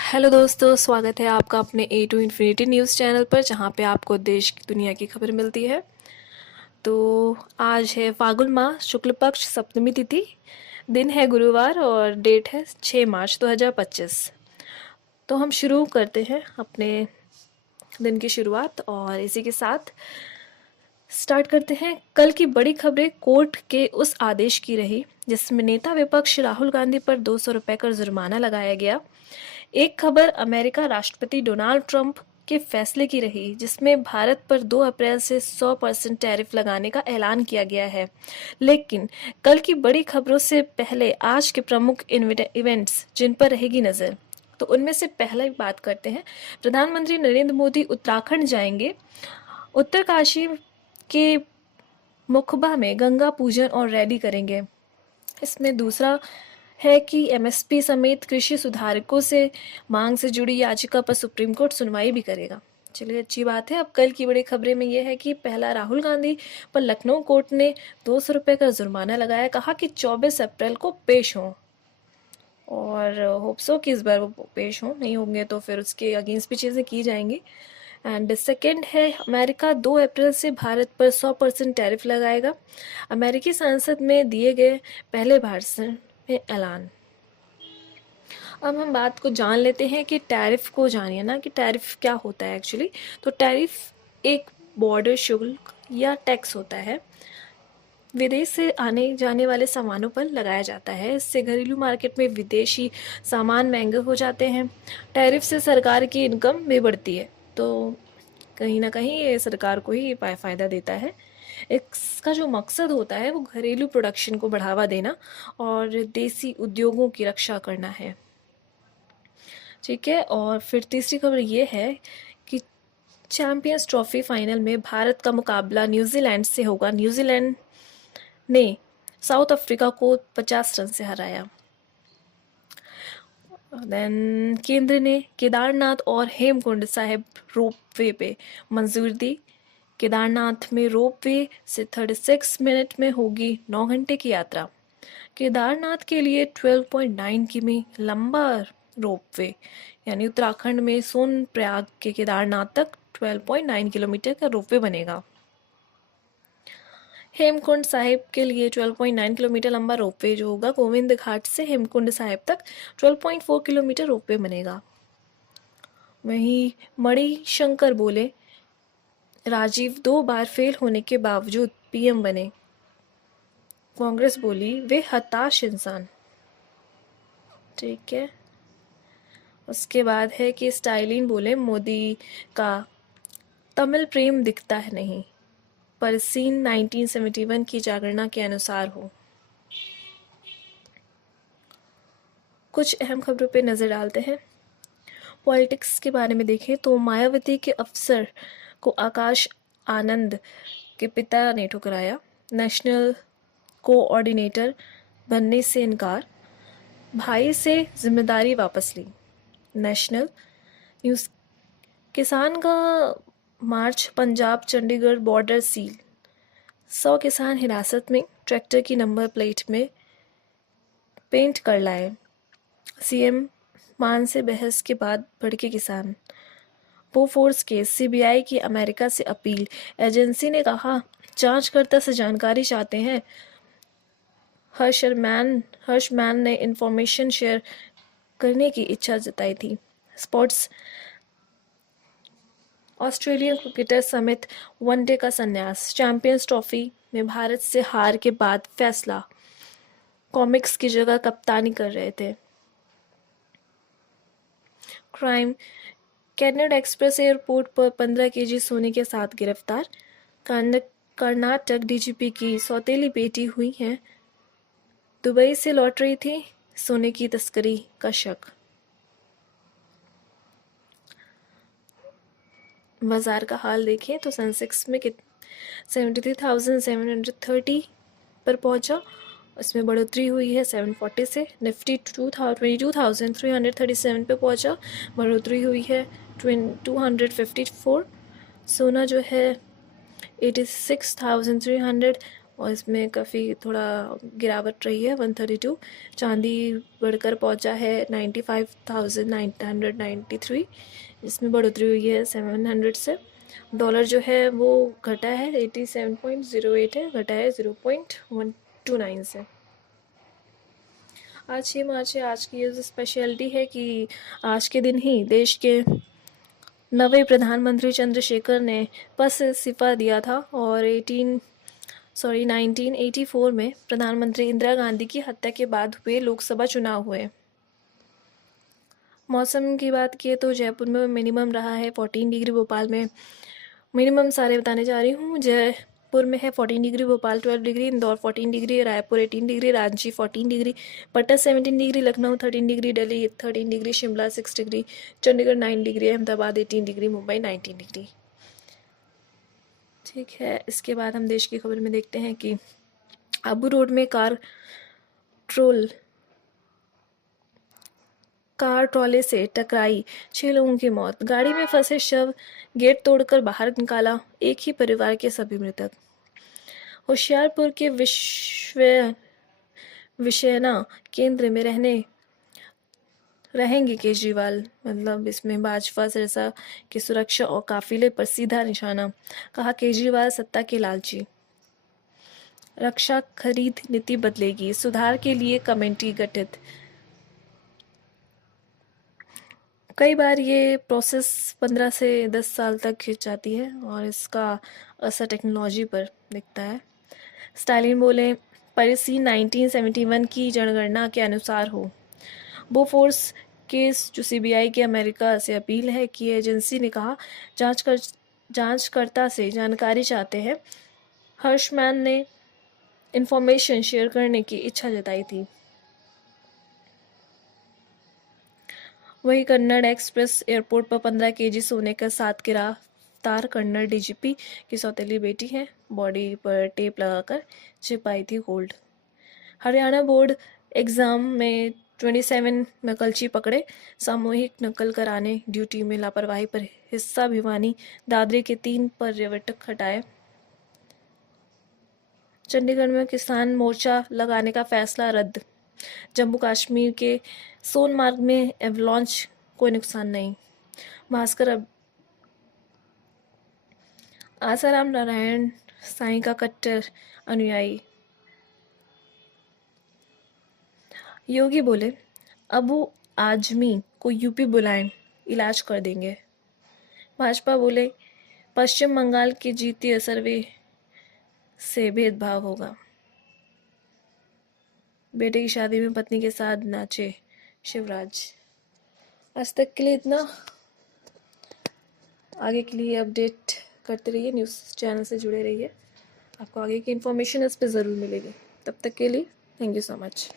Hello दोस्तों, स्वागत है आपका अपने ए टू इन्फिनिटी न्यूज़ चैनल पर, जहां पे आपको देश की दुनिया की खबर मिलती है। तो आज है फाल्गुन माह शुक्ल पक्ष सप्तमी तिथि, दिन है गुरुवार और डेट है 6 मार्च 2025। तो हम शुरू करते हैं अपने दिन की शुरुआत और इसी के साथ स्टार्ट करते हैं। कल की बड़ी खबरें कोर्ट के उस आदेश की रही जिसमें नेता विपक्ष राहुल गांधी पर 200 रुपए का जुर्माना लगाया गया। एक खबर अमेरिका राष्ट्रपति डोनाल्ड ट्रंप के फैसले की रही जिसमें भारत पर 2 अप्रैल से 100% टैरिफ लगाने का ऐलान किया गया है। लेकिन कल की बड़ी खबरों से पहले आज के प्रमुख इवेंट्स जिन पर रहेगी नज़र, तो उनमें से पहला ही बात करते हैं। प्रधानमंत्री नरेंद्र मोदी उत्तराखंड जाएंगे। उत्तरकाशी के मुखबा में गंगा पूजन और रैली करेंगे। इसमें दूसरा है कि एमएसपी समेत कृषि सुधारकों से मांग से जुड़ी याचिका पर सुप्रीम कोर्ट सुनवाई भी करेगा। चलिए, अच्छी बात है। अब कल की बड़ी खबरें में यह है कि पहला, राहुल गांधी पर लखनऊ कोर्ट ने 200 रुपये का जुर्माना लगाया। कहा कि 24 अप्रैल को पेश हों और होप्सो कि इस बार वो पेश हों, नहीं होंगे तो फिर उसके अगेंस्ट भी चीज़ें की जाएंगी। एंड सेकेंड है, अमेरिका 2 अप्रैल से भारत पर 100% टैरिफ लगाएगा। अमेरिकी संसद में दिए गए पहले भाषण में ऐलान। अब हम बात को जान लेते हैं कि टैरिफ को जानिए ना, कि टैरिफ क्या होता है एक्चुअली। तो टैरिफ एक बॉर्डर शुल्क या टैक्स होता है, विदेश से आने जाने वाले सामानों पर लगाया जाता है। इससे घरेलू मार्केट में विदेशी सामान महंगे हो जाते हैं। टैरिफ से सरकार की इनकम भी बढ़ती है, तो कहीं ना कहीं ये सरकार को ही फ़ायदा देता है। इसका जो मकसद होता है वो घरेलू प्रोडक्शन को बढ़ावा देना और देसी उद्योगों की रक्षा करना है। ठीक है, और फिर तीसरी खबर ये है कि चैंपियंस ट्रॉफी फाइनल में भारत का मुकाबला न्यूजीलैंड से होगा। न्यूजीलैंड ने साउथ अफ्रीका को 50 रन से हराया। देन केंद्र ने केदारनाथ और हेमकुंड साहिब रोपवे पे मंजूरी दी। केदारनाथ में रोपवे से 36 मिनट में होगी 9 घंटे की यात्रा। केदारनाथ के लिए 12.9 किमी लंबा रोपवे, यानी उत्तराखंड में सोनप्रयाग के केदारनाथ तक 12.9 किलोमीटर का रोपवे बनेगा। हेमकुंड साहिब के लिए 12.9 किलोमीटर लंबा रोपवे जो होगा, गोविंद घाट से हेमकुंड साहिब तक 12.4 किलोमीटर रोपवे बनेगा। वहीं मणिशंकर बोले, राजीव 2 बार फेल होने के बावजूद पीएम बने। कांग्रेस बोली, वे हताश इंसान। ठीक है, उसके बाद है कि स्टालिन बोले, मोदी का तमिल प्रेम दिखता है नहीं, पर सीन 1971 की जागरणा के अनुसार हो। कुछ अहम खबरों पे नज़र डालते हैं। पॉलिटिक्स के बारे में देखें तो मायावती के अफसर को आकाश आनंद के पिता ने ठुकराया। नेशनल कोऑर्डिनेटर बनने से इनकार। भाई से जिम्मेदारी वापस ली। नेशनल न्यूज़, किसान का मार्च, पंजाब चंडीगढ़ बॉर्डर सील। 100 किसान हिरासत में, ट्रैक्टर की नंबर प्लेट में पेंट कर लाए। सीएम मान से बहस के बाद भड़के किसान। बोफोर्स केस, सीबीआई की अमेरिका से अपील। एजेंसी ने कहा जांचकर्ता से जानकारी चाहते हैं। हर्षमैन ने इंफॉर्मेशन शेयर करने की इच्छा जताई थी। स्पोर्ट्स, ऑस्ट्रेलियन क्रिकेटर समेत वनडे का संन्यास। चैंपियंस ट्रॉफी में भारत से हार के बाद फैसला, कॉमिक्स की जगह कप्तानी कर रहे थे। क्राइम, कैनेडा एक्सप्रेस एयरपोर्ट पर 15 केजी सोने के साथ गिरफ्तार। कर्नाटक डीजीपी की सौतेली बेटी हुई है। दुबई से लौट रही थी, सोने की तस्करी का शक। बाजार का हाल देखें तो सेंसेक्स में 73,730 पर पहुंचा, इसमें बढ़ोतरी हुई है 740 से। निफ्टी 22,337 पे पहुंचा, बढ़ोतरी हुई है 254। सोना जो है 86,300 और इसमें काफ़ी थोड़ा गिरावट रही है 132। चांदी बढ़कर पहुंचा है 95,993, इसमें बढ़ोतरी हुई है 700 से। डॉलर जो है वो घटा है 87.08 है, घटा है 0.129 से। आज 6 मार्च है। आज की ये स्पेशलिटी है कि आज के दिन ही देश के नवे प्रधानमंत्री चंद्रशेखर ने पद से इस्तीफा दिया था और 1984 में प्रधानमंत्री इंदिरा गांधी की हत्या के बाद हुए लोकसभा चुनाव हुए। मौसम की बात किए तो जयपुर में मिनिमम रहा है 14 डिग्री, भोपाल में मिनिमम सारे बताने जा रही हूँ। जयपुर में है 14 degree, Bhopal 12 degree, Indore 14 degree, Raipur 18 degree, Ranchi 14 degree, Patna 17 degree, Lucknow 13 degree, Delhi 13 degree, Shimla 6 degree, Chandigarh 9 degree, Ahmedabad 18 degree, Mumbai 19 degree. ठीक है, इसके बाद हम देश की खबर में देखते हैं कि आबू रोड में कार ट्रॉले से टकराई, 6 लोगों की मौत, गाड़ी में फंसे शव गेट तोड़कर बाहर निकाला, एक ही परिवार के सभी मृतक। होशियारपुर के विषयना केंद्र में रहेंगे केजरीवाल, मतलब इसमें भाजपा सिरसा की सुरक्षा और काफिले पर सीधा निशाना, कहा केजरीवाल सत्ता के लालची। रक्षा खरीद नीति बदलेगी, सुधार के लिए कमेटी गठित। कई बार ये प्रोसेस 15 से 10 साल तक खिंच जाती है और इसका असर टेक्नोलॉजी पर दिखता है। स्टालिन बोले पॉलिसी 1971 की जनगणना के अनुसार हो। बोफोर्स केस जो सीबीआई की अमेरिका से अपील है कि एजेंसी ने कहा जांचकर्ता से जानकारी चाहते हैं। हर्षमैन ने इंफॉर्मेशन शेयर करने की इच्छा जताई थी। वही कन्नड़ एक्सप्रेस एयरपोर्ट पर 15 केजी सोने के साथ गिरफ्तार कन्नड़ डीजीपी की सौतेली बेटी है, बॉडी पर टेप लगाकर छिपाई थी गोल्ड। हरियाणा बोर्ड एग्जाम में 27 नकलची पकड़े, सामूहिक नकल कराने ड्यूटी में लापरवाही पर हिस्सा भिवानी दादरी के 3 पर्यटक हटाए। चंडीगढ़ में किसान मोर्चा लगाने का फैसला रद्द, जम्मू कश्मीर के सोनमार्ग में एवलांच, कोई नुकसान नहीं। भास्कर आसाराम नारायण साईं का कट्टर अनुयायी। योगी बोले अबू आजमी को यूपी बुलाएं, इलाज कर देंगे। भाजपा बोले पश्चिम बंगाल की जीती सर्वे से भेदभाव होगा। बेटे की शादी में पत्नी के साथ नाचे शिवराज। आज तक के लिए इतना, आगे के लिए अपडेट करते रहिए, न्यूज़ चैनल से जुड़े रहिए, आपको आगे की इन्फॉर्मेशन इस पर ज़रूर मिलेगी। तब तक के लिए थैंक यू सो मच।